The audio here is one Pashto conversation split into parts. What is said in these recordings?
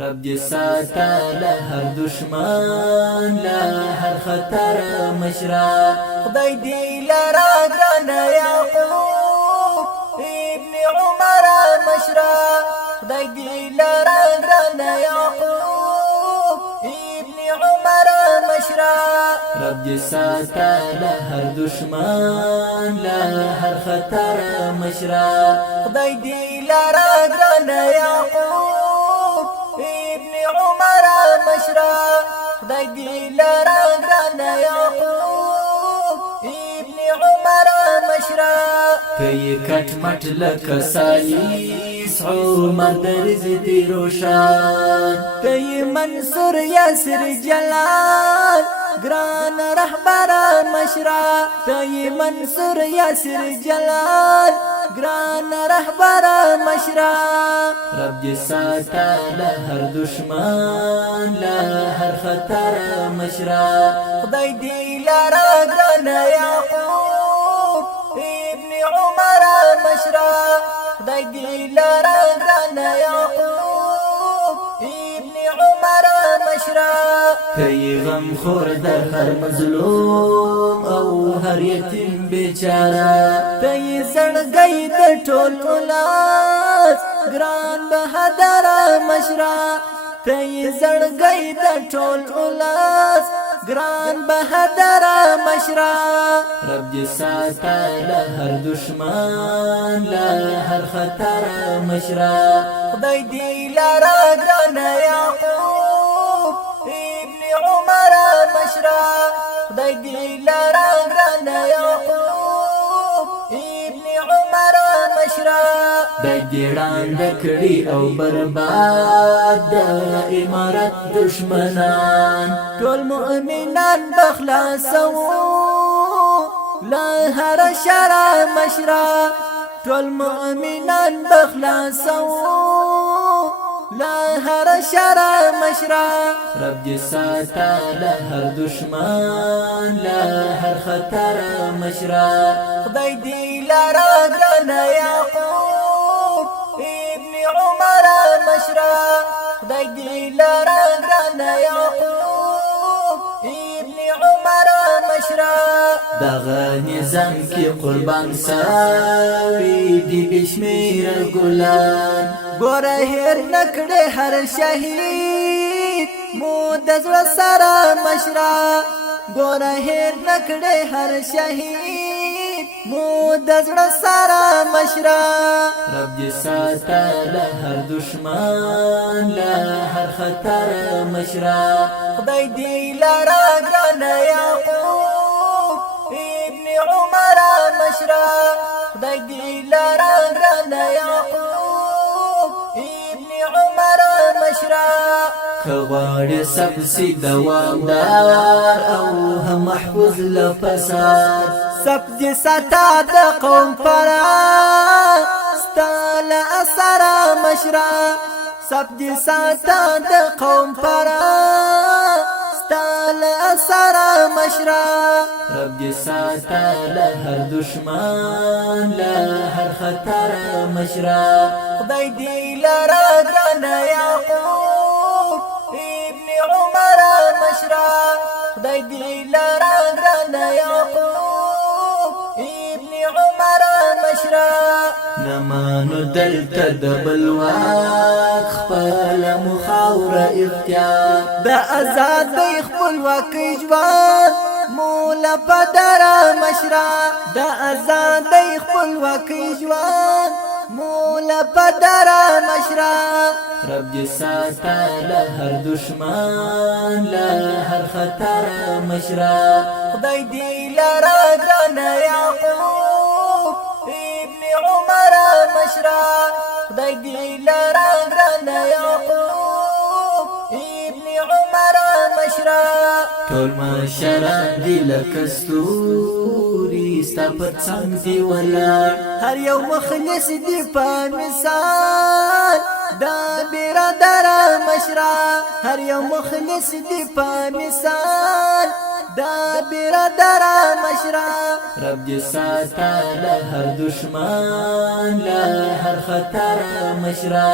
رب دې ساته له هر دشمن له هر خطر مشرا خدای دې لرا ګران یعقوب ابن عمر مشرا خدای دې لرا ګران یعقوب ابن عمر مشرا رب دې ساته له هر دشمن له هر خطر مشرا خدای دې لرا ګران یعقوب ابن عمر مشرا خدای دې لرا ګران یعقوب ابن عمر مشرا ته کټ مټ لکه سالیس عمر درز دې روشان ته منصور یاسر جلال ګران رهبر مشرا ته منصور یاسر جلال ګران رهبر مشرا رب دې ساته له هر دشمن له هر خطر مشرا خدای دې لرا ګران یعقوب ابن عمر مشرا خدای دې لرا ګران یعقوب ابن عمر مشرا ته غم خور د هر مظلوم او هر یتیم بیچاره ته زړګی د ټول ولادت ګران بهادر مشرا ته زړګی د ټول ولادت ګران بهادر مشرا رب دې ساته له هر دشمن له هر خطر مشرا خدای دې لرا ګران یعقوب ابن عمر مشرا خدای دې لرا ګران یعقوب ابن عمر مشرا دای دې وړاند کړي او برباد د امارت دشمنان ټول مؤمنان بخلاصو لا هر شر مشرا ټول مؤمنان بخلاصو لا هر شر مشرا رب دې ساته له هر دشمن له هر خطر مشرا خدای دې لرا ګران یعقوب ابن عمر مشرا خدای دې لرا ګران یعقوب ابن عمر مشرا دغه نظام کې قربان سوي دي بشمیر ګلان ګوره هر نکړه هر شهید مو د زړه سره مشرا ګوره هر نکړه هر شهید مو د زړه سره مشرا رب دې ساته له هر دشمن له هر خطر مشرا خدای دې لرا ګران یعقوب ابن عمر مشرا خدای دې لرا ګران یعقوب ابن عمر مشرا کغواړي سبسي دوامدار او هم محفوظ لفساد سب دې ساته د قوم فرا ستال اثر مشرا سب دې ساته د قوم فرا ستال اثر مشرا رب دې ساته له هر دشمن له هر خطر مشرا خدای دې لرا ګران یعقوب ابن عمر مشرا خدای دې لرا ګران یعقوب ابن عمر مشرا نمانو دلته د بلواک خپل مخاور اختیار د آزادۍ خپلواکۍ ژوند مولا پدر مشرا د آزادۍ خپلواکۍ ژوند مولا پدر مشرا رب دې ساته له هر دشمن له هر خطر مشرا خدای دې لرا ګران یعقوب ابن عمر مشرا خدای دې لرا ګران یعقوب ابن عمر مشرا ټول مشران دې لکه ستوري ستا پر څنګ دې ولاړ هر یو مخلص دې په مثال دا برادر مشرا هر یو مخلص دې په مثال دا برادر مشرا رب دې ساته له هر دشمن له هر خطر مشرا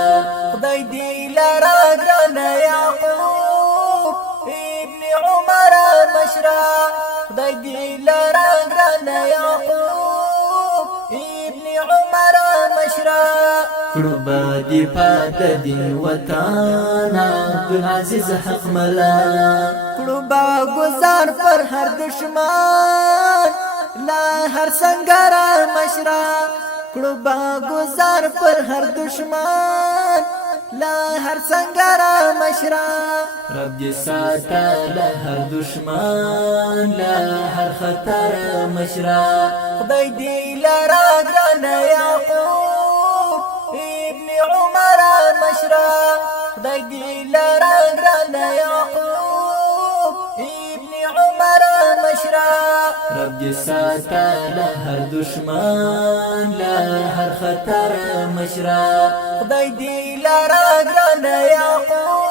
خدای دې لرا ګران یعقوب ابن عمر مشرا خدای دې لرا ګران یعقوب ابن عمر مشرا کړو دې پات دین وطن عبدالعزیز حق ملا کړو گزار پر هر دشمن لا هر سنگر مشرا کړو گزار پر هر دشمن لا هر سنگر مشرا رب دې ساته له هر دشمن لا هر خطر مشرا خدای دې لرا ګران یعقوب ابن عمر مشرا خدای دې لرا ګران یعقوب ابن عمر مشرا رب دې ساته له هر دشمن له هر خطر مشرا خدای دې لرا ګران یعقوب